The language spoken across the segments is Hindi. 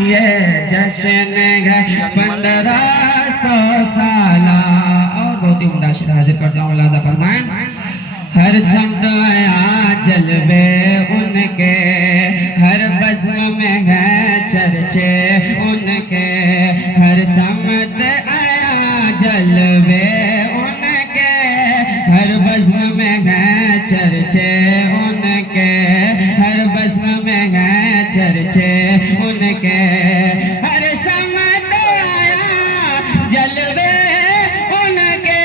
ये जश्न है 1500 साला। और बहुत ही उम्दा शेर हाजिर करता हूँ, लाजा फरमाएं। हर समत आया जलवे उनके, हर बज़्म में है चर्चे उनके, हर समत आया जलवे उनके, हर बज़्म में है चर्चे उनके, हर बज़्म में है चर्चे उनके, हर समत आया जलवे उनके।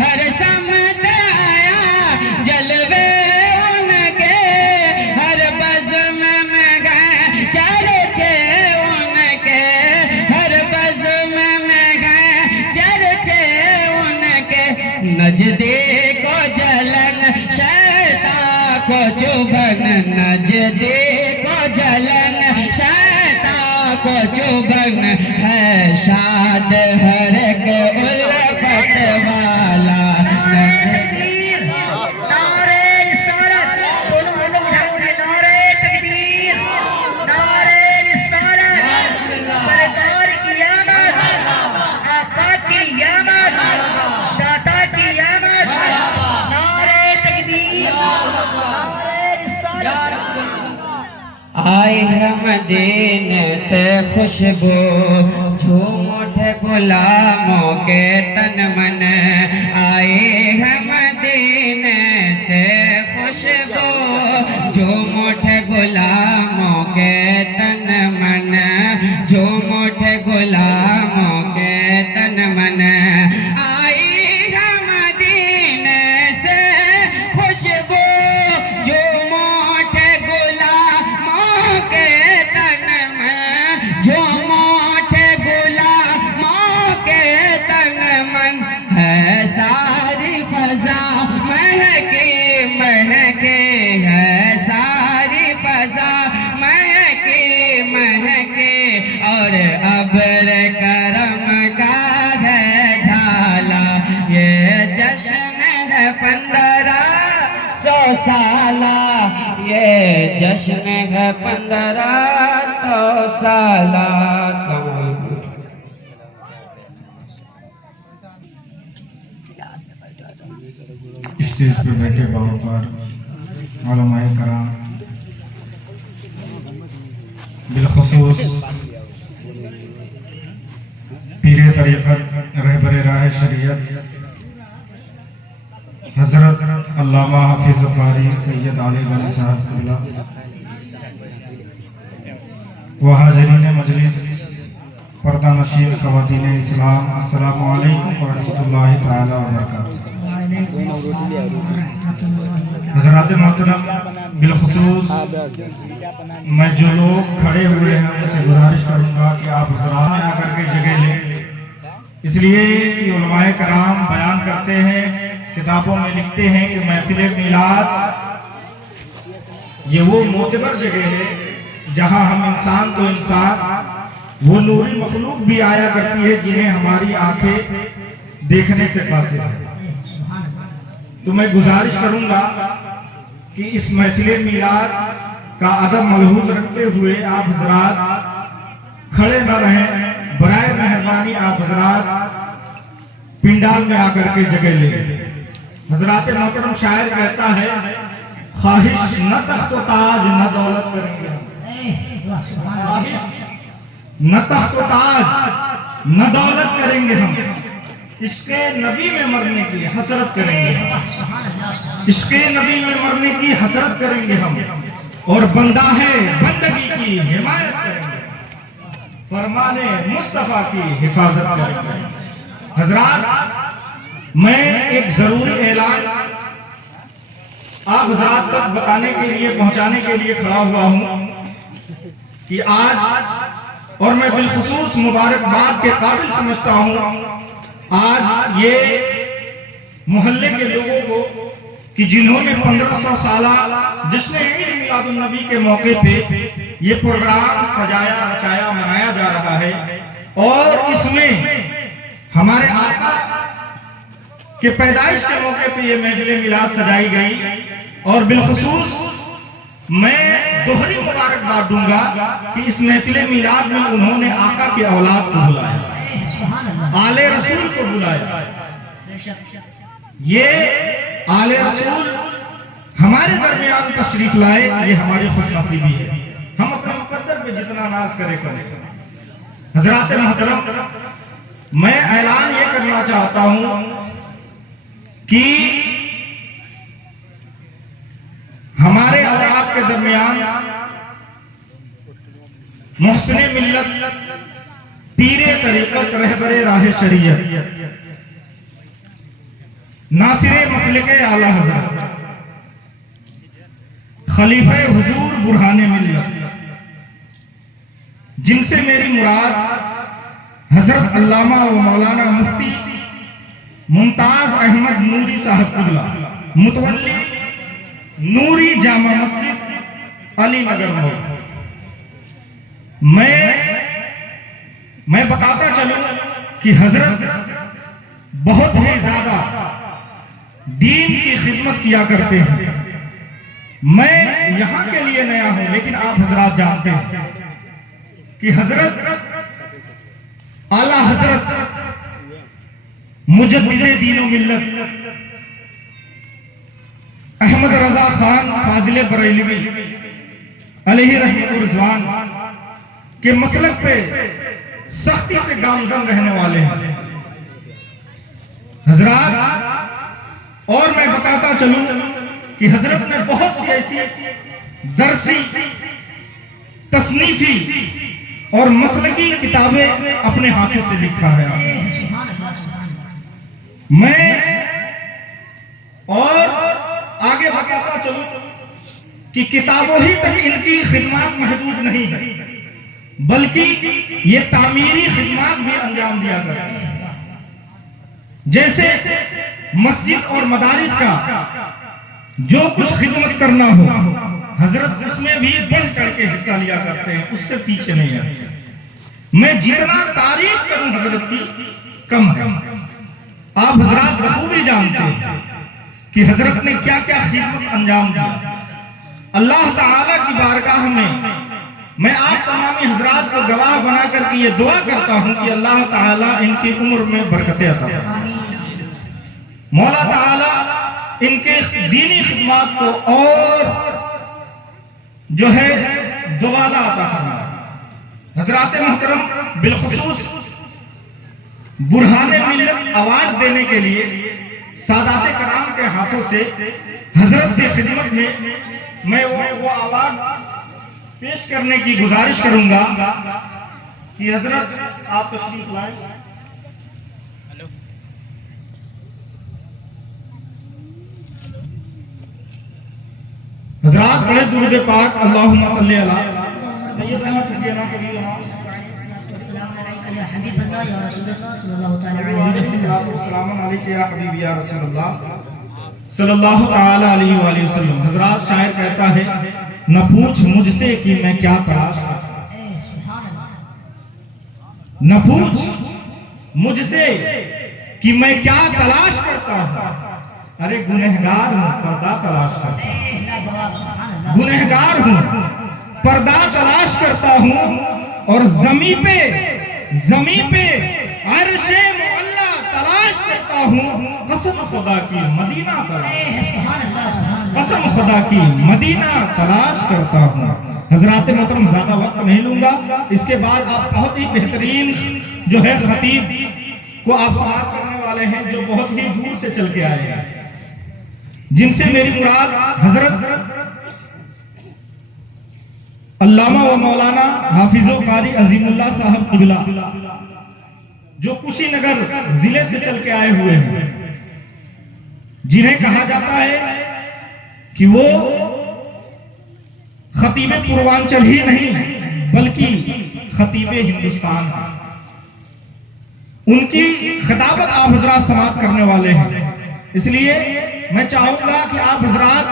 हर समत आया जलवे उनके, हर बज़्म में गए चर्चे उनके, हर बज़्म में गए चर्चे उनके। नजदे को जलन शैतान को चुभन, नजदे को जलन शैतान को चुभन, है शाद हर एक उल्फत वाला। तकबीर, नारे रिसालत, दोनों हाथों को उठाओगे, नारे तकबीर, नारे रिसालत, सरकार की आमद, आका की आमद, दाता की आमद, नारे तकबीर, नारे रिसालत। आए है मदीने से खुशबू, झूम उठे गुलामों के तन मन। आए है मदीने से खुशबू, झूम उठे गुलामों के तन मन, झूम उठे गुलामों के तन मन। आई है मदीने से खुशबू, झूम उठे गुलामों के तन मन, झूम उठे गुलामों के तन मन। है सारी फजा महके महके, है सारी फजा महके महके, और अब्र करम का है झाला। ये जश्न है 1500 साला, ये जश्न है 1500 साला। अस्सलाम वालेकुम। स्टेज पे बैठे बावकार उलमाए कराम, बिलखुसूस पीर तरीक़त रहबर राह शरीयत हज़रत अल्लामा हाफिज़ कारी सैयद आली गनी साहब क़िबला व हाज़रीन मजलिस, पर्दा नशीन ख़वातीन इस्लाम, अस्सलामु अलैकुम व रहमतुल्लाहि तआला व बरकातुहू। हज़रात मोहतरम, बिलखुसूस मैं जो लोग खड़े हुए हैं उनसे गुजारिश करूंगा कि आप हज़रात में आकर के जगह लें, इसलिए कि उलमाए कराम बयान करते हैं, किताबों में लिखते हैं कि महफिल मिलाद ये वो मोतबर जगह है जहां हम इंसान तो इंसान, वो नूरी मखलूक भी आया करती है जिन्हें हमारी आंखें देखने से कासिर है। तो मैं गुजारिश करूंगा कि इस महफिल मिलाद का अदब मलहूज रखते हुए आप हजरात खड़े न रहें, बराए मेहरबानी आप हजरात पिंडाल में आकर के जगह लें। हजरात मोहतरम शायर कहता है, ख्वाहिश न तख्त ताज न दौलत करेंगे, न तख्त ताज न दौलत करेंगे हम, इसके नबी में मरने की हसरत करेंगे, इसके नबी में मरने की हसरत करेंगे हम, और बंदा है बंदगी की हिमायत करेंगे, फरमाने मुस्तफा की हिफाजत करेंगे। हजरात, मैं एक जरूरी ऐलान आप हजरात तक बताने के लिए, पहुंचाने के लिए खड़ा हुआ हूं कि आज, और मैं बिलखुसूस मुबारकबाद के काबिल समझता हूं आज ये मोहल्ले के लोगों को कि जिन्होंने 1500 साला जश्न ईद मिलादुन नबी के मौके पे ये प्रोग्राम सजाया, रचाया, मनाया जा रहा है, और इसमें हमारे आका कि पैदाइश के मौके पे ये महफिल मिलाद सजाई गई और बिलखुसूस मैं दोहरी मुबारकबाद दूंगा कि इस महफिल मिलाद में उन्होंने आका के औलाद को बुलाया, आले रसूल को बुलाया। ये आले रसूल हमारे दरमियान तशरीफ लाए, ये हमारी खुशनसीबी है। हम अपने मुकद्दर पे जितना नाज करें। हजरात मोहतरम, मैं ऐलान ये करना चाहता हूं कि हमारे और आपके दरमियान मोहसिन मिल्लत, पीरे तरीकत, रहबरे राह शरीयत, नासिरे मसलके आला हज़रत, खलीफे हुजूर बुरहाने मिल्लत, जिनसे मेरी मुराद हजरत अल्लामा व मौलाना मुफ्ती मुमताज अहमद नूरी साहब कुबला, मुतवल्ली नूरी जामा मस्जिद अली नगर में। मैं बताता चलूं कि हजरत बहुत ही ज्यादा दीन की खिदमत किया करते हैं। मैं यहां के लिए नया हूं, लेकिन आप हजरात जानते हैं कि हजरत आला हजरत मुजद्दिदे दीनो मिल्लत अहमद रजा खान फाजिले बरेलवी अलैहि रहमतुर रिज़वान के मसलक पे सख्ती से गामजन रहने वाले हैं हजरात। और मैं बताता चलूं कि हजरत ने बहुत सी ऐसी दरसी, तसनीफी और मसलकी किताबें अपने हाथों से लिखा है। मैं और आगे बताता चलूं कि किताबों ही तक इनकी खिदमत महदूद नहीं है, बल्कि ये तामीरी खिदमत भी अंजाम दिया करते हैं। जैसे मस्जिद और मदारिस का जो कुछ खिदमत करना हो, हजरत उसमें भी बढ़ चढ़ के हिस्सा लिया करते हैं, उससे पीछे नहीं है। मैं जितना तारीफ करूं हजरत की कम है। आप हजरत बखूबी जानते हैं कि हजरत ने क्या क्या खिदमत अंजाम दिया। अल्लाह ताला की बारगाह में मैं आप तमामी हजरात को गवाह बना करके ये दुआ करता हूं कि अल्लाह ताला इनकी उम्र में बरकतें अता फरमाए, मौला ताला इनके दीनी खिदमत को और जो है दोबारा अता फरमाए। हजरात मोहतरम, बिलखुसूस बुरहाने मिल्लत अवार्ड देने के लिए सादाते कराम के हाथों से हजरत की खिदमत में मैं वो अवार्ड पेश करने की गुजारिश करूंगा कि हजरत आप तशरीफ लाएं। हजरात बड़े दुरूद पाक अल्लाहुम्मा सल्ली अला सय्यदना सय्यदना कबीरना या हबीबल्लाह या रसूलल्लाह सल्लल्लाहु तआला अलैहि वसल्लम, सलाम अलैका या हबीबी या रसूलल्लाह सल्लल्लाहु तआला अलैहि वसल्लम। हजरात, शायर कहता है, न पूछ मुझसे कि मैं क्या तलाश करता, न पूछ मुझसे कि मैं क्या तलाश करता हूं। अरे गुनहगार हूं, पर्दा तलाश करता हूं। गुनहगार हूं, पर्दा तलाश करता हूं और जमीन पे अर्शे मुअल्ला तलाश करता हूं। कसम खुदा की मदीना तलाश, कसम खुदा की मदीना तलाश करता हूं। हजरात मोहतरम, ज्यादा वक्त नहीं लूंगा। इसके बाद आप बहुत ही बेहतरीन जो है खतीब को आप समाप्त करने वाले हैं, जो बहुत ही दूर से चल के आए हैं, जिनसे मेरी मुराद हजरत अल्लामा व मौलाना हाफिजो कारी अजीमुल्लाह साहब कुबला, जो कुशीनगर जिले से चल के आए हुए हैं, जिन्हें कहा जाता है कि वो खतीबे पूर्वांचल ही नहीं बल्कि खतीबे हिंदुस्तान हैं। उनकी खिताबत आप हजरात समाप्त करने वाले हैं। इसलिए मैं चाहूंगा कि आप हजरात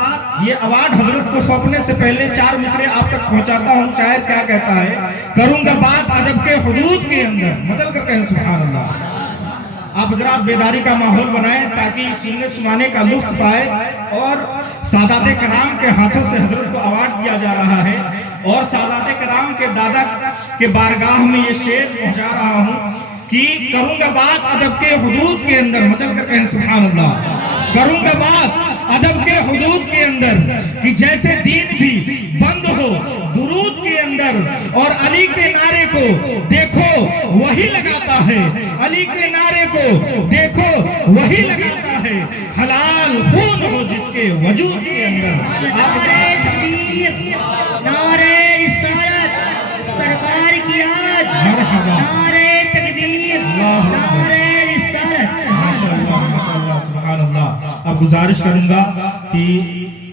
ये अवार्ड हजरत को सौंपने से पहले 4 मिसरे आप तक पहुंचाता हूं। शायर क्या कहता है, करूंगा बात अदब के हुदूद के अंदर, मचल कर कहें सुभान अल्लाह। आप हजरात बेदारी का माहौल बनाएं ताकि सुनने सुनाने का लुत्फ पाए। और सादाते कराम के हाथों से हजरत को अवार्ड दिया जा रहा है और सादाते कराम के दादा के बारगाह में ये शेर पहुंचा रहा हूं कि करूंगा बात अदब के हुदूद के अंदर, मचल कर कहें सुभान अल्लाह। करूंगा बात अदब के हुदूद के अंदर कि जैसे दीन भी बंद हो दुरूद के अंदर, और अली के नारे को देखो वही लगाता है, अली के नारे को देखो वही लगाता है, हलाल खून हो जिसके वजूद के अंदर। नारे रिसालत, सरकार की याद, मरहबा, नारे तकबीर, नारे रिसालत। माशाअल्लाह माशाअल्लाह सुभान अल्लाह। अब गुजारिश करूंगा कि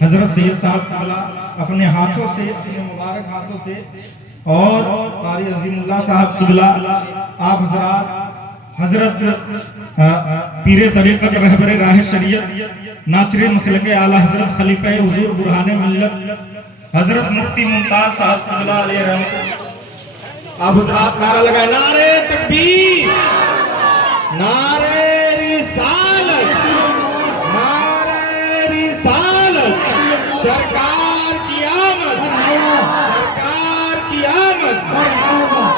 हजरत सैयद साहब क़िबला अपने हाथों से, अपने मुबारक हाथों से, और कारी अजीमुल्लाह साहब क़िबला आप हजरात हजरत पीरे तरीक़त रहबरे राह शरीयत नासिर मसलक आला हजरत खलीफा हुजूर बुरहाने मिल्लत हजरत मुफ्ती मुमताज साहब क़िबला अलैहि रहमत, आप हजरात नारा लगाए, नारे तकबीर, नारे रिसालत, नारे रिसालत, सरकार की आमद, सरकार की आमद,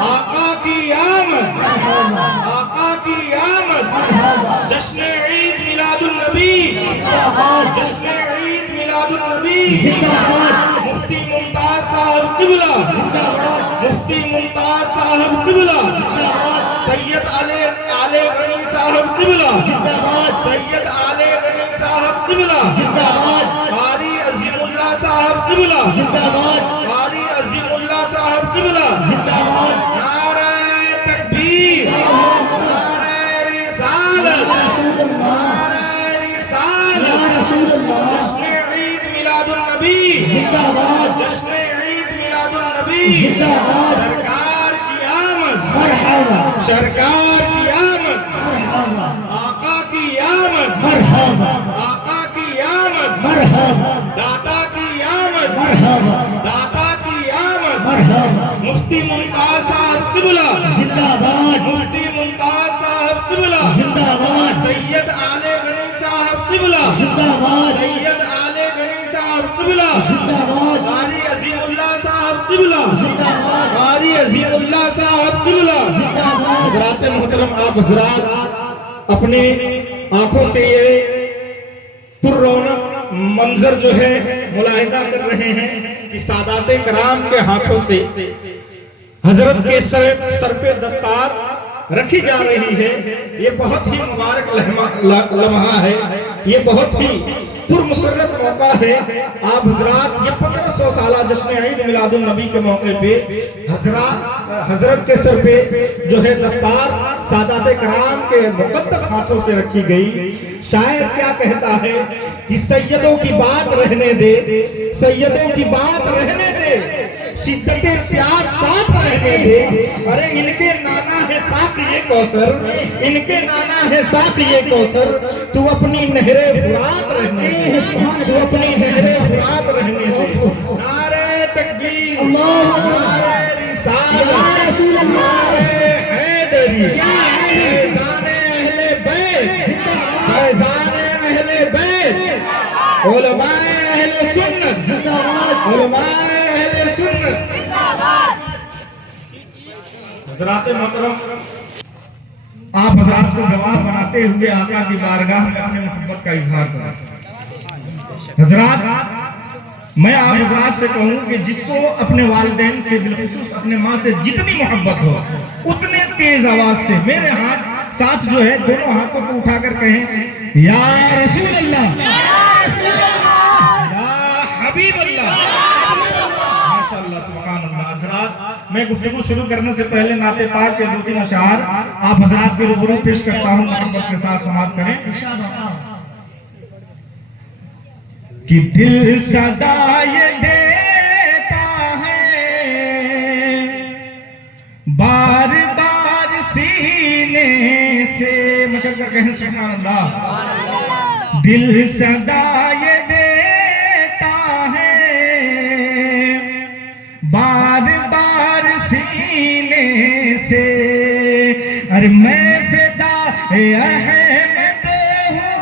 आका की आमद, आका की आमद, जश्न ईद मिलादुन नबी, जश्न ईद मिलादुन नबी, मुफ्ती मुमताज साहब क़िबला, मुफ्ती मुमताज साहब क़िबला, सैयद आले गनी साहब क़िबला, सैयद आले गनी साहब क़िबला, कारी अजीमुल्लाह साहब क़िबला, कारी अजीमुल्लाह साहब क़िबला, नारे तकबीर, नारे रिसालत, नारे रिसालत, जश्न ईद मिलादुन नबी, जश्न ईद मिलादुन नबी, सरकार की आमद, सरकार की आमद, आका की आमद, आका की आमद, दाता की आमद, दाता की आमद, मुफ्ती मुमताज साहब क़िबला जिंदाबाद, मुफ्ती मुमताज साहब क़िबला जिंदाबाद, सैयद आले गनी साहब क़िबला जिंदाबाद, सैयद आले गनी साहब क़िबला जिंदाबाद, कारी अजीमुल्लाह साहब क़िबला जिंदाबाद, कारी अजीमुल्लाह साहब क़िबला जिंदाबाद। हज़रात मोहतरम, आप हज़रात अपने आंखों से ये पुररौनक मंजर जो है मुलाहिजा कर रहे हैं कि सादाते कराम के हाथों से हजरत के सर पे दस्तार रखी जा रही है। ये बहुत ही मुबारक लम्हा है, ये बहुत ही पुरमसरत मौका है। आप हजरात ये 1500 साला जश्न ईद मिलादुन नबी के मौके पे हजरत के सर पे जो है दस्तार सादाते कराम के मुक़द्दस हाथों से रखी गई। शायर क्या कहता है कि सैयदों की बात रहने दे, सैयदों की बात रहने दे, शिद्दते प्यार साथ रहने दे। अरे इनके नाना है साथ ये कौसर, इनके नाना है साथ ये कौसर, तू अपनी नहरे फुरात रहने दे, तू अपनी नहरे फुरात रहने दे। नारे तकबीर, नारे रिसालत, नारे हैदरी, फैज़ाने अहले बैत, फैज़ाने अहले बैत, उलमाए अहले सुन्नत, उलमाए अहले सुन्नत। हज़रात मोहतरम, आप हज़रात को गवाह बनाते हुए आका की बारगाह में अपने मोहब्बत का इजहार करें। हज़रात, मैं आप हज़रात से कहूँ कि जिसको अपने वालिदैन से, बिलखुसूस अपने माँ से जितनी मोहब्बत हो, उतने तेज आवाज से मेरे साथ जो है दोनों हाथों को उठाकर कहें, या रसूल अल्लाह, या हबीब अल्लाह। माशाअल्लाह, सुभान अल्लाह। हज़रात, मैं गुफ्तगू शुरू करने से पहले नाते पाक के 2-3 अशआर आप हज़रात के रूबरू पेश करता हूँ, मोहब्बत के साथ समाप्त करें। कि दिल सदा ये देता है बार बार सीने से, मचल कर कहें सुभान अल्लाह। दिल सदा ये देता है बार बार सीने से, अरे मैं फिदा अहमद हूँ,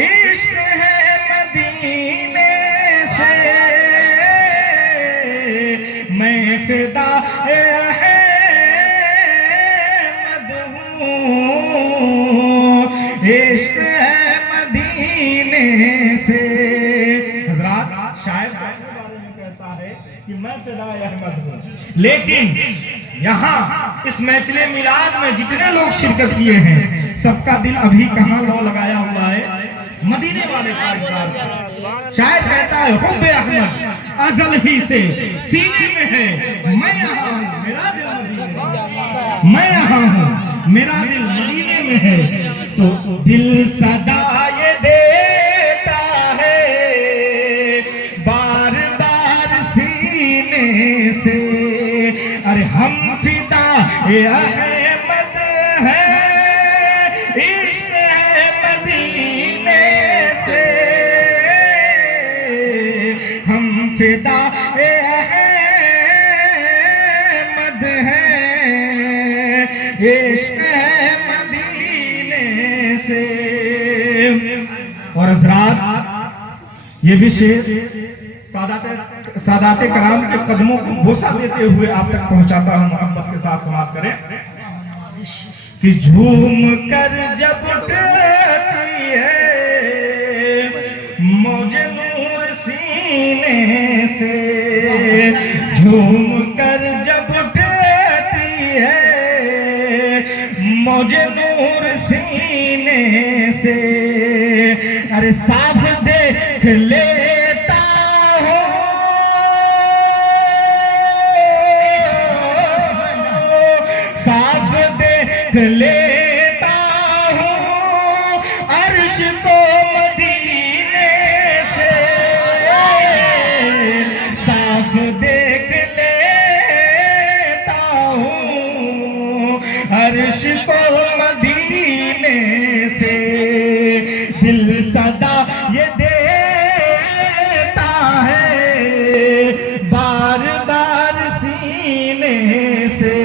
इश्क है मदीने से, मैं फिदा अहमद हूँ, इश्क है मदीने से। हजरात, शायर अपने बारे में कहता है कि मैं फिदा अहमद हूँ, लेकिन यहाँ इस महफिल मिलाद में जितने लोग शिरकत किए हैं, सबका दिल अभी कहाँ लो लगाया हुआ है? मदीने वाले ताजदार से। शायर कहता है हुब्बे अहमद अजल ही से सीने में है, मैं यहाँ हूँ मेरा दिल मदीने में, मैं यहाँ हूँ मेरा दिल मदीने में है। तो दिल सदा ये देता है बार बार सीने से, अरे हम फिदा अहमद है, इश्क है मदीने से, हम फिदा अहमद है, इश्क है मदीने से। और हज़रात, ये भी शेर सादाते कराम के कदमों को बोसा देते हुए आप तक पहुंचाता हूं, मोहब्बत के साथ समाप्त करें कि झूम कर जब उठती है मौजे नूर सीने से, झूम कर जब उठती है मौजे नूर सीने से, अरे साफ देख लेता हूँ, साफ देख लेता हूँ अर्श को मदीने से, साफ देख लेता हूँ अर्श को मदीने से। दिल सदा ये देता है बार बार सीने से।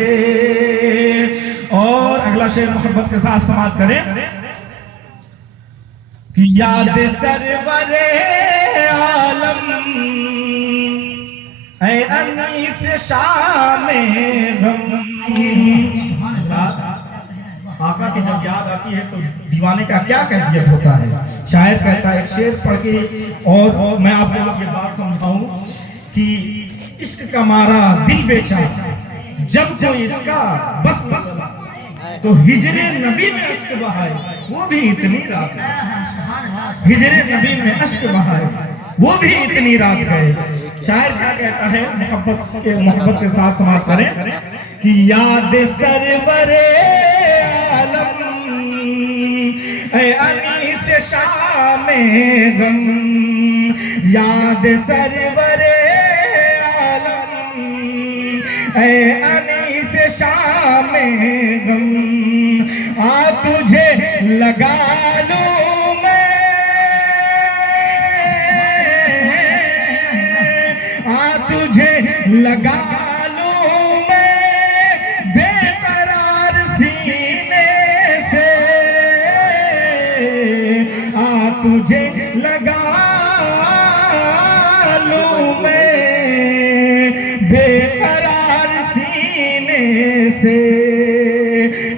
और अगला शेर मोहब्बत के साथ समाप्त करें कि याद सरवरे आलम ऐ अनीस शामे गम। आका की जब याद आती है तो दीवाने का क्या कैफियत होता है। शायर कहता है, एक शेर पढ़ के और मैं आपको ये बात समझाऊं कि इश्क का मारा दिल बेचा, जब कोई इसका बस बदला, तो हिजरे नबी में अश्क बहाए वो भी इतनी रात है, हिजरे नबी में अश्क बहाए वो भी इतनी रात गए। शायर क्या कहता है, मोहब्बत के साथ समाप्त करें कि याद सरवरे आलम ऐ अनीस शामे गम, याद सरवरे आलम ऐ अनीस शामे गम, आ तुझे लगा लूं मैं, आ तुझे लगा तुझे लगा लूं मैं बेकरार सीने से,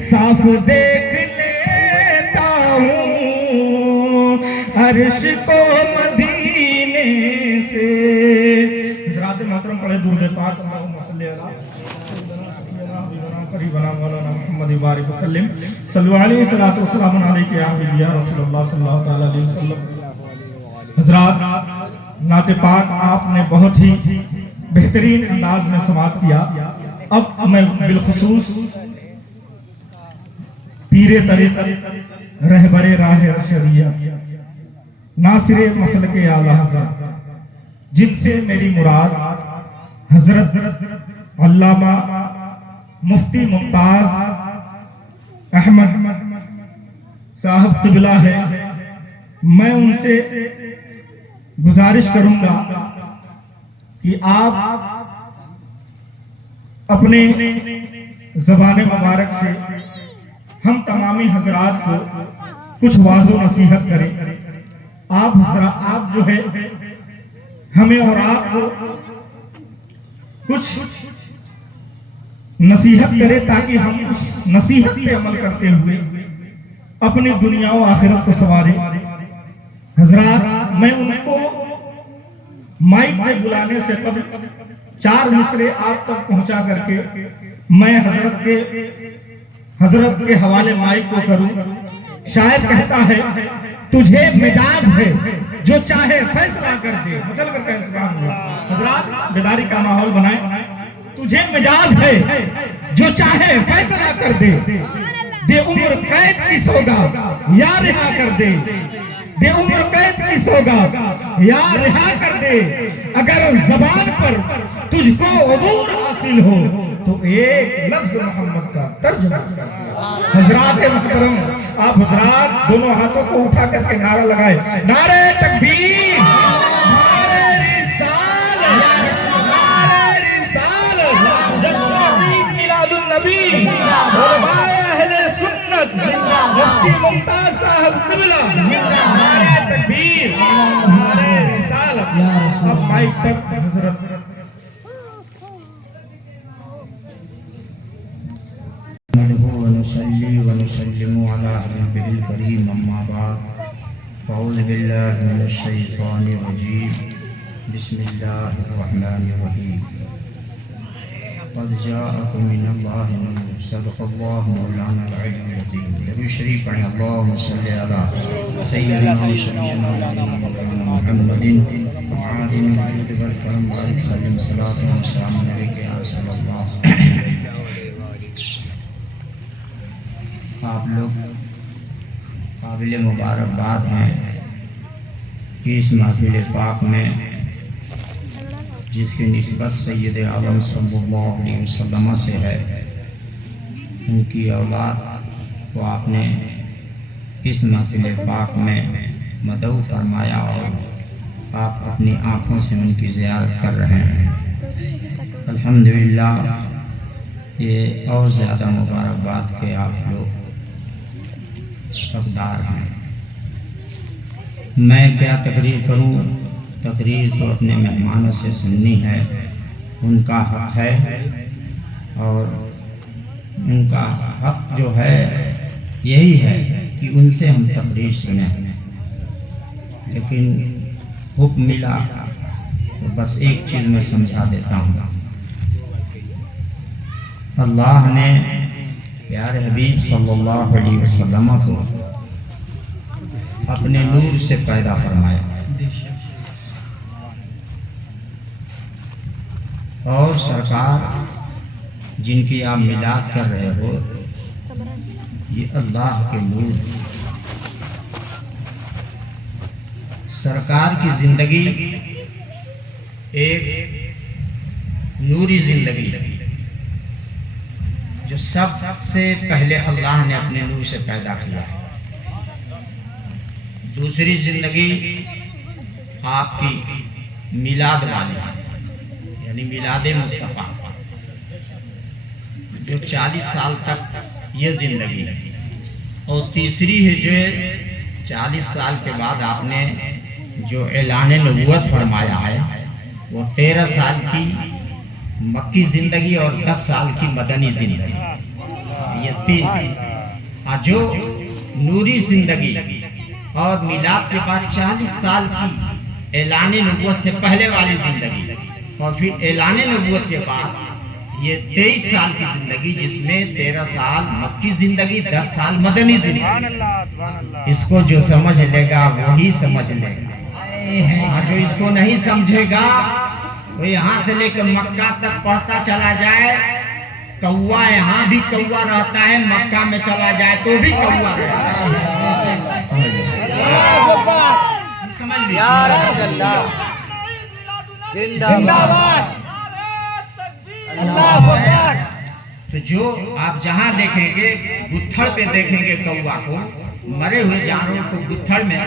साफ देख लेता हूँ अर्श को मदीने से। हज़रात मोहतरम पढ़े दुरूद पाक अल्लाहुम्मा सल्ली अला करीबना मौलाना मुहम्मद बारिक वसल्लम सल्लल्लाहु अलैहि सल्लल्लाहु अलैहि या रसूलुल्लाह सल्लल्लाहु अलैहि वसल्लम। हज़रात, नाते पाक आपने बहुत ही बेहतरीन अंदाज में समाप्त किया। अब मैं बिलखुसूस पीरे तरीक़त रहबरे राह रशदिया नासिरे मसलके आला हज़रत, जिनसे मेरी मुराद हजरत अल्लामा मुफ्ती मुमताज अहमद साहब क़िबला है, मैं उनसे गुजारिश करूंगा कि आप अपने ज़बान मुबारक से हम तमाम मकामी हजरात को कुछ वाजो नसीहत करें। आप जो है हमें और आपको कुछ नसीहत करें ताकि हम उस नसीहत पे अमल करते हुए अपनी दुनिया और आखिरत को संवारें। हजरात, मैं उनको माइक में बुलाने से कबल 4 मिसरे आप तक पहुंचा करके मैं हजरत के हवाले माइक को करूं। शायर कहता है, तुझे मिजाज है जो चाहे फैसला कर दे। चल कर कहें सुभान अल्लाह। हजरात, बेदारी का माहौल बनाए। तुझे मिजाज है जो चाहे फैसला कर दे, दे उम्र कैद की सौगात या रिहा कर दे, दे उम्र कैद की सौगात या रिहा कर दे। अगर जबान पर तुझको अबूर हासिल हो तो एक लफ्ज मोहम्मद का तर्जुमा कर दे। हजरात मुहतरम, आप हजरात दोनों हाथों को उठा करके नारा लगाए, नारे तकबीर, नारे रिसालत, नारे रिसालत, जश्न ईद मिलादुन नबी, उलमाए अहले सुन्नत, मुफ्ती मुमताज साहब किबला, नारे तकबीर, नारे रिसालत। अब माइक पर हजरत वनुसल्ली वनुसल्लिमु अला हबीबिल करीम, अम्मा बाद, अऊज़ु बिल्लाहि मिनश शैतानिर रजीम, बिस्मिल्लाहिर रहमानिर रहीम। क़द जाअकुम मिनल्लाहि नूर, सदक़ल्लाहु मौलाना अल-अलीयुल अज़ीम। दरूद शरीफ पढ़ें। अल्लाहुम्मा सल्लि अला सय्यिदिना व शफीइना मौलाना मुहम्मदिन आदिम वजूद वल करम बारिक सल्लम सलातो व सलाम अलैका या रसूलल्लाह। आप लोग काबिल मुबारकबाद हैं कि इस महफिल पाक में जिसकी निस्बत सैयद आलम सल्लल्लाहु अलैहि वसल्लम से है, उनकी औलाद को आपने इस महफिल पाक में मदऊ फरमाया और आप अपनी आँखों से उनकी ज़ियारत कर रहे हैं। अल्हम्दुलिल्लाह, ये और ज़्यादा मुबारकबाद के आप लोग हकदार हैं। मैं क्या तकरीर करूं? तकरीर तो अपने मेहमानों से सुननी है, उनका हक है और उनका हक जो है यही है कि उनसे हम तकरीर सुने। लेकिन हुक्म मिला तो बस एक चीज़ मैं समझा देता हूँ। अल्लाह ने प्यारे हबीब सल्लल्लाहु अलैहि वसल्लम को अपने नूर से पैदा फरमाया और सरकार जिनकी आप मिलाद कर रहे हो, ये अल्लाह के नूर। सरकार की जिंदगी एक नूरी जिंदगी जो सबसे पहले अल्लाह ने अपने नूर से पैदा किया। दूसरी जिंदगी आपकी मिलाद वाली, यानी मिलादे मुस्तफा, जो 40 साल तक ये जिंदगी। और तीसरी है जो 40 साल के बाद आपने जो ऐलान नबूवत फरमाया है, वो 13 साल की मक्की जिंदगी और 10 साल की मदनी जिंदगी, ये 3। जो नूरी जिंदगी और मिलाद के बाद 40 साल की ऐलान नबूवत से पहले वाली जिंदगी, और फिर ऐलान नबूवत के बाद ये 23 साल की जिंदगी, जिसमें 13 साल मक्की जिंदगी, 10 साल मदनी जिंदगी। इसको जो समझ लेगा वही समझ लेगा, जो इसको नहीं समझेगा वो यहाँ से लेकर मक्का तक पढ़ता चला जाए। कौवा यहाँ भी कौवा रहता है, मक्का में चला जाए तो भी कौवा रहता है। समझ लीजिए। जिंदाबाद। तो जो आप जहाँ देखेंगे गुत्थड़ पे देखेंगे कौवा को, मरे हुए जानवरों को गुत्थड़ में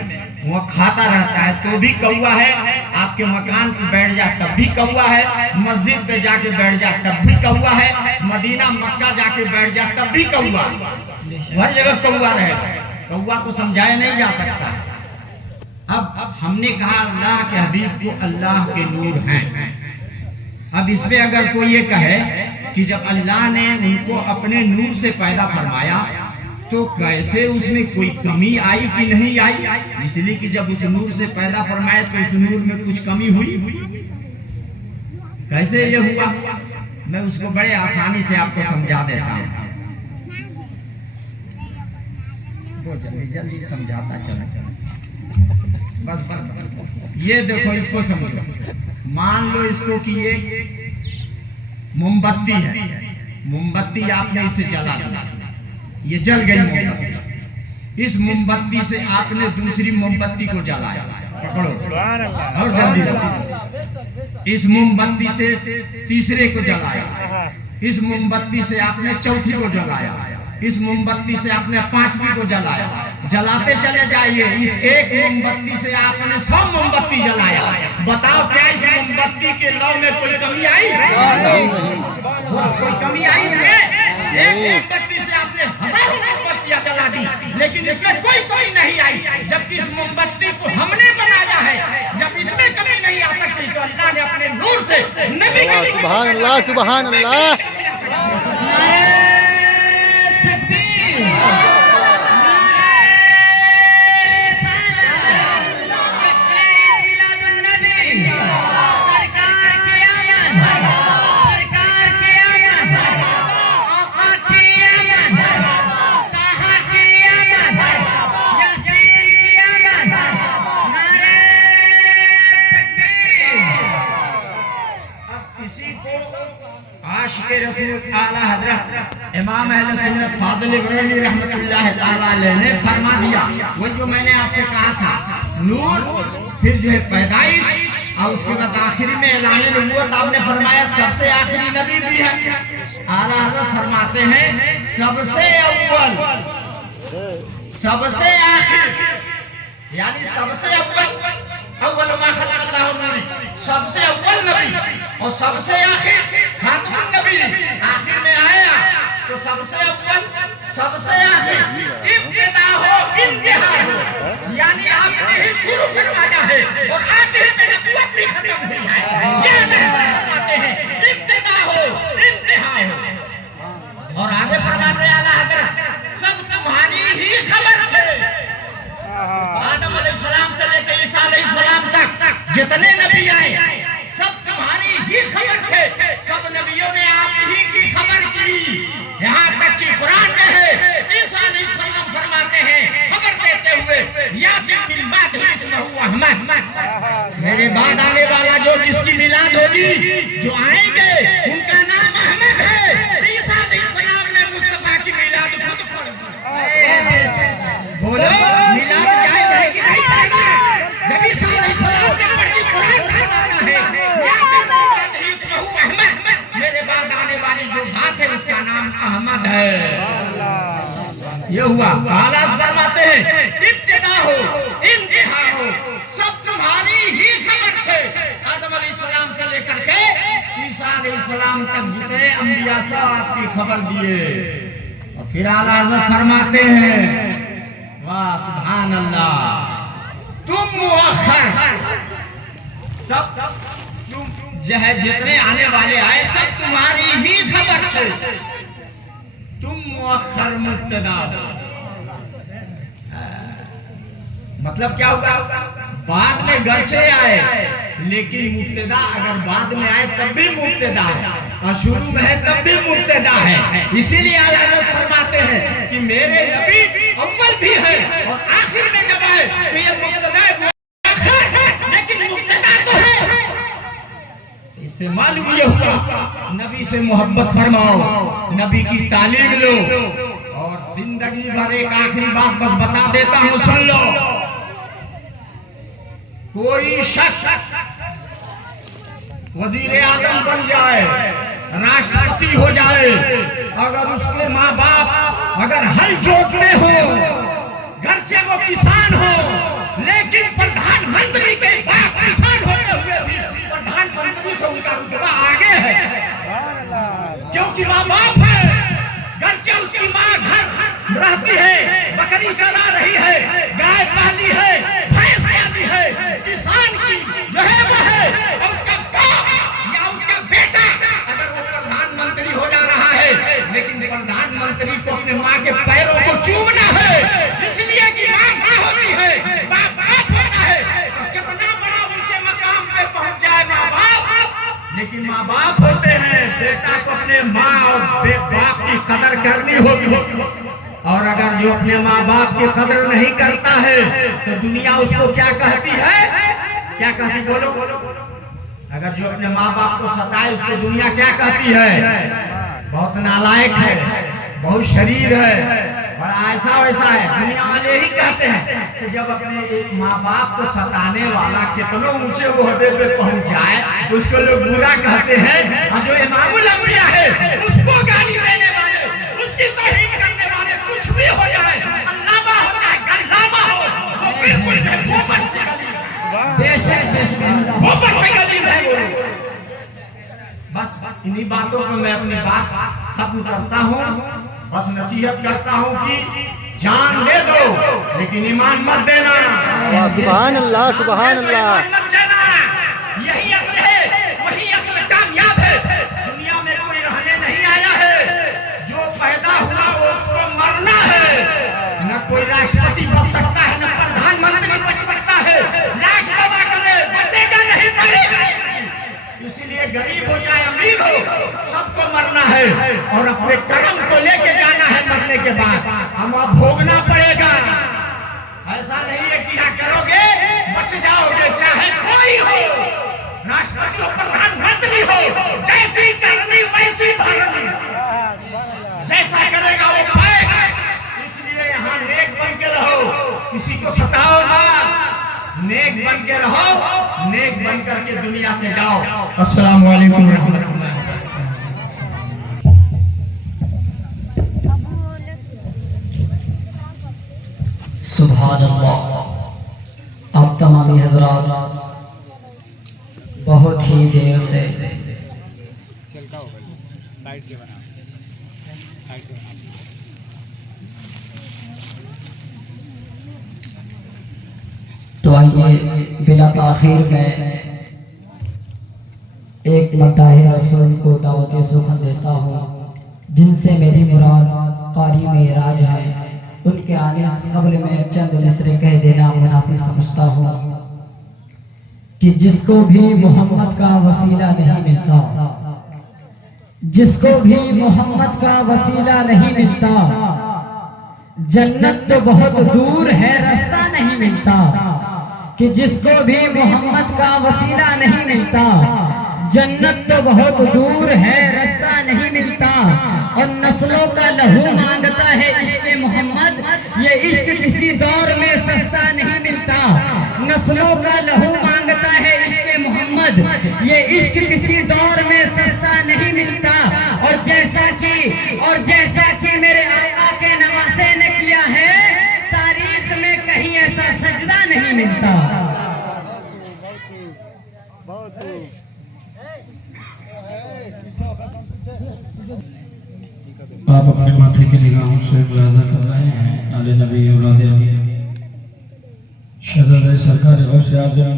वो खाता रहता है तो भी कौवा है। आपके मकान पे बैठ जा तब भी कौवा है, मस्जिद पे जाके बैठ जा तब भी कौवा है, मदीना मक्का जाके बैठ जा तब भी कौवा। हर जगह कौआ रहेगा, कौआ को समझाया नहीं जा सकता। अब हमने कहा अल्लाह के हबीब को अल्लाह के नूर हैं। अब इसमें अगर कोई ये कहे कि जब अल्लाह ने उनको अपने नूर से पैदा फरमाया तो कैसे उसमें कोई कमी आई कि नहीं आई, इसलिए कि जब उस नूर से पैदा फरमाया तो उस नूर में कुछ कमी हुई, कैसे ये हुआ? मैं उसको बड़े आसानी से आपको समझा देता हूँ। जल्दी जल्दी समझाता चला बस। ये देखो, इसको समझो। मान लो इसको कि ये मोमबत्ती है, मोमबत्ती आपने इसे जला दिया, ये जल गई मोमबत्ती। इस मोमबत्ती से आपने दूसरी मोमबत्ती को जलाया, पकड़ो और जल्दी। इस मोमबत्ती से तीसरे को जलाया, इस मोमबत्ती से आपने चौथी को जलाया, इस मोमबत्ती से आपने पांचवी को जलाया। जलाते चले जाइए। इस एक मोमबत्ती से आपने 100 मोमबत्ती जलाया। बताओ क्या इस मोमबत्ती के लौ में कोई कमी आई? कोई कमी आई इसमें? एक मोमबत्ती से आपने हजारों मोमबत्तियां जला दी, लेकिन इसमें कोई कमी नहीं आई। जबकि इस मोमबत्ती को हमने बनाया है, जब इसमें कमी नहीं आ सकती तो अल्लाह ने अपने नूर से नबी के सुभान अल्लाह, सुभान अल्लाह। आशिक़े रसूल आला हज़रत इमाम अहले सुन्नत फादिल बरेलवी रहमतुल्लाह तआला अलैह ने फरमा दिया, वो जो मैंने आपसे कहा था, नूर, फिर जो है पैदाइश, और उसके बाद आखिरी में ऐलान नबूवत। आपने फरमाया सबसे आखिरी नबी भी है। आला हज़रत फरमाते हैं सबसे अव्वल, सबसे आखिर, यानी सबसे अव्वल, अव्वल मा खलक़ल्लाहु नूरी, सबसे अव्वल नबी और सबसे आखिर खातमुन नबी। आखिर में आया तो सबसे अव्वल, सबसे आखिर, इब्तिदा हो इंतहा हो, यानी आपने ही शुरू फरमाया है और आखिर में नबूवत भी खत्म हुई है। ये अल्लाह फरमाते हैं इब्तिदा हो इंतहा हो। और आगे फरमाते हैं आला हज़रत सब तुम्हारी ही खबर थे। आदम अलैहिस्सलाम से लेकर ईसा अलैहिस्सलाम तक जितने नबी आए सब तुम्हारी ही खबर थे। सब नबियों ने आप ही की खबर की। यहाँ तक कि कुरान में है, ईसा अलैहिस्सलाम फरमाते हैं खबर देते हुए, या बिन बाद इस्महु अहमद, मेरे बाद आने वाला जो जिसकी मिलाद होगी, जो आएंगे उनका नाम अहमद है। ईसा अलैहिस्सलाम ने मुस्तफा की मिलाद खुद पढ़ी। बोलो मिलाद जायज है कि नहीं पढ़ना? जब ईसा अलैहिस्सलाम ने पढ़ी, कुरान फरमाता है या बिन बाद इस्महु अहमद, मेरे बाद आने वाली जो बात है उसका नाम अहमद है। ये हुआ। आला फरमाते हैं इब्तिदा हो इंतहा हो, सब तुम्हारी ही खबर थे। आदम अलैहिस्सलाम से लेकर के ईसा अलैहिस्सलाम तक जितने अंबिया सब आपकी खबर दिए। और फिर आला हज़रत फरमाते हैं वाह सुभान अल्लाह, तुम मुअख्खर, सब तुम जो है जितने आने वाले आए सब तुम्हारी ही खबर थे। तुम मुअख्खर मुब्तदा, मतलब क्या होगा? बाद में गर्चे आए, लेकिन मुब्तदा अगर बाद में आए तब भी मुब्तदा है, और शुरू में है तब भी मुब्तदा है। इसीलिए आला हज़रत फरमाते हैं कि मेरे नबी अव्वल भी है और आखिर में जब आए तो ये मुब्तदा है, लेकिन मुब्तदा तो है। इससे मालूम ये हुआ नबी से मोहब्बत फरमाओ, नबी की तालीम लो। और जिंदगी भर एक आखिरी बात बस बता देता हूँ, सुन लो। कोई शख्स वजीर आजम बन जाए, राष्ट्रपति हो जाए, अगर उसके माँ बाप अगर हल जोतते हो, घर से वो किसान हो, लेकिन प्रधानमंत्री के बाप किसान होते हुए भी प्रधानमंत्री से उनका रुतबा आगे है, क्योंकि माँ बाप है। घर से उसकी माँ घर रहती है, बकरी चरा रही है, गाय पाली है, भैंस पाली है, किसान की जो है वो है, और उसका बाप या उसका बेटा अगर वो प्रधानमंत्री हो जा रहा है, लेकिन प्रधानमंत्री को अपने माँ के पैरों को चूमना है, इसलिए कि माँ माँ होती है, बाप बाप होता है, तो कितना बड़ा ऊंचे मकाम पे पहुंच जाए माँ बाप, लेकिन माँ बाप होते हैं, बेटा को अपने माँ और बाप की कदर करनी होगी। और अगर जो अपने माँ बाप की कदर नहीं करता है तो दुनिया उसको क्या कहती है, क्या कहती बोलो? अगर जो अपने माँ बाप को सताए उसको दुनिया क्या कहती है? बहुत नालायक है, बहुत शरीर है, बड़ा ऐसा वैसा है। दुनिया वाले ही कहते हैं कि जब अपने माँ बाप को सताने वाला कितनों ऊंचे ओहदे पे पहुंच जाए उसको लोग बुरा कहते हैं, और जो इमामुल अंबिया है उसको गाली देने वाले, उसकी तौहीन करने वाले कुछ भी हो जाए, अल्लामा हो चाहे गल्लामा हो, वो बिल्कुल गोबर से गलीज है, गोबर से गलीज है वो। बस इन्हीं बातों पर मैं अपनी बात खत्म करता हूँ। बस नसीहत करता हूँ कि जान दे दो लेकिन ईमान मत देना। सुभान अल्लाह, सुभान अल्लाह। मत देना, यही असल है, वही असल कामयाब है। दुनिया में कोई रहने नहीं आया है, जो पैदा हुआ वो उसको मरना है। न कोई राष्ट्रपति बच सकता है, न प्रधानमंत्री बच सकता है, लाश दबा करे बचेगा नहीं, मरेगा। इसीलिए गरीब हो चाहे अमीर हो सबको मरना है, और अपने कर्म को लेके जाना है। मरने के बाद हम भोगना पड़ेगा। ऐसा नहीं है कि क्या करोगे बच जाओगे, चाहे कोई हो, राष्ट्रपति हो, प्रधानमंत्री हो, जैसी करनी वैसी भरनी, जैसा करेगा वो पाएगा। इसलिए यहाँ नेक बन के रहो, किसी को सताओ मत, नेक बन के रहो, नेक बन करके दुनिया से जाओ। अस्सलाम वालेकुम रहमतुल्लाह। सुभान अल्लाह। अब तमामी हजरात बहुत ही देर से तो आइए बिला ताखीर में एक मद्दाह रसूल को दावत सुखन देता हूँ, जिनसे मेरी मुराद कारी मेराज है। उनके आने से कब्ल में चंद मिसरे कह देना मुनासिब समझता हूँ कि जिसको भी मोहम्मद का वसीला नहीं मिलता, जिसको भी मोहम्मद का वसीला नहीं मिलता, जन्नत तो बहुत दूर है रास्ता नहीं मिलता। कि जिसको भी मोहम्मद का वसीला नहीं मिलता, जन्नत तो बहुत दूर है रास्ता नहीं मिलता। और नस्लों का लहू मांगता है इश्क मोहम्मद, ये इश्क किसी दौर में सस्ता नहीं मिलता। नस्लों का लहू मांगता है इश्क मोहम्मद, ये इश्क किसी दौर में सस्ता नहीं मिलता। और जैसा कि मेरे आका के नवासे ने किया है, तारीख में कहीं ऐसा सजदा नहीं मिलता। आप अपने माथे की निगाहों से मुलाजा कर रहे हैं आले नबी औलाद अली शहज़ादे सरकार गौसे आज़म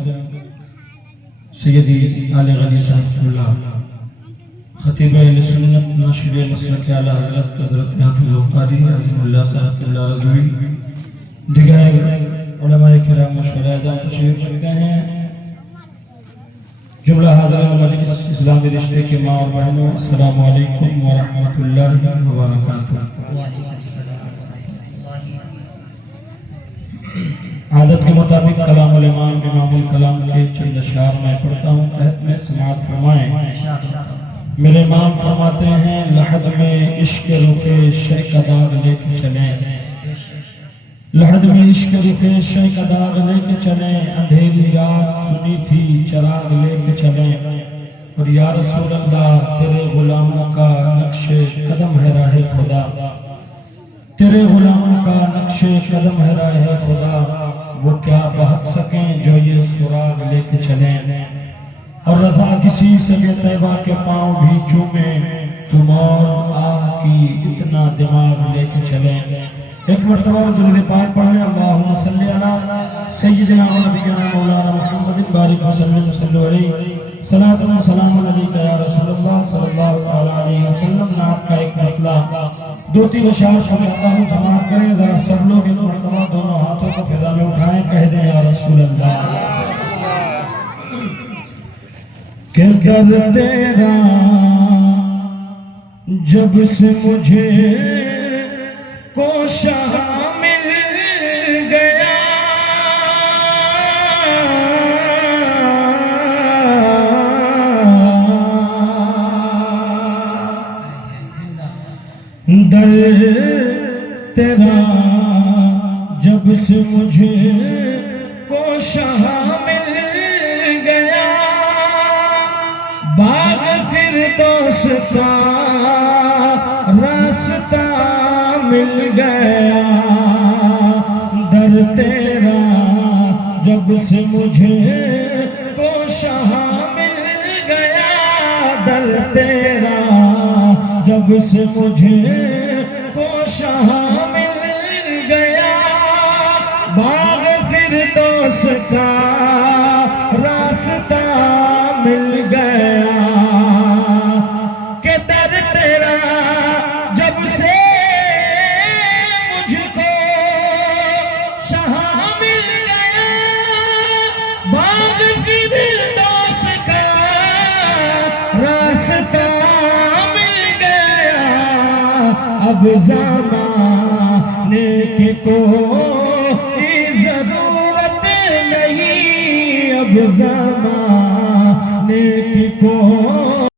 सैयदी आले गनी साहब खतीब अहले सुन्नत नाशिर मसलक आला हज़रत हाफिज़ कारी अज़ीमुल्लाह साहब रज़वी दिगर उलमाए किराम शुहदाए आज़म तशरीफ़ रखते हैं। जुमला हाज़िरीन मजलिस इस्लामी रिश्ते के माँ और बहनों, अस्सलामु अलैकुम व रहमतुल्लाहि व बरकातुहू। आदत के मुताबिक कलामुल इमाम इमामुल कलाम के चंद अशआर मैं पढ़ता हूँ, तहत में समाअत फरमाएं। मेरे इमाम फरमाते हैं, लहद में इश्क रुखे शय का दाग लेके चले, लहद में इश्क रुखे शय का दाग लेके चले, अंधेरी रात सुनी थी चराग लेके चले। और या रसूल अल्लाह तेरे गुलामों का नक्शे कदम है राहे खुदा, तेरे गुलामों का नक्शे कदम है राहे खुदा, वो क्या बहक सकें जो ये सुराग लेके चले। और रज़ा किसी सगे तैबा के पाँव भी चूमे, तुम और आह की इतना दिमाग लेके चले। एक मरतबा दुरूद पाक पढ़ें, अल्लाहुम्मा सल्ली अला सय्यिदिना व नबिय्यिना मौलाना मुहम्मदिन बारिक व सल्लिम सल्लु अलैहि सलातु व सलामु अलैका या रसूलल्लाह सल्लल्लाहु तआला अलैहि वसल्लम। नात का एक मतलब 2-3 अशआर पहुंचाता हूं, समाअत करें जरा सब लोग। एक मरतबा दोनों हाथों को फिजा में उठाएं, कह दें या रसूल अल्लाह। के दर तेरा जब से मुझे को शामिल गया, दर तेरा जब से मुझे को शामिल गया, बाग फिरदौस का रास्ता मिल गया। दर तेरा जब से मुझे को शामिल गया, दर तेरा जब से मुझे को शामिल गया, बाग फिरदौस का रास्ता मिल गया। के दर तेरा जब से मुझको शामिल गया, बाग फिरदौस का रास्ता मिल गया। अब ज़माने की कोई ज़रूरत नहीं, अब ज़माने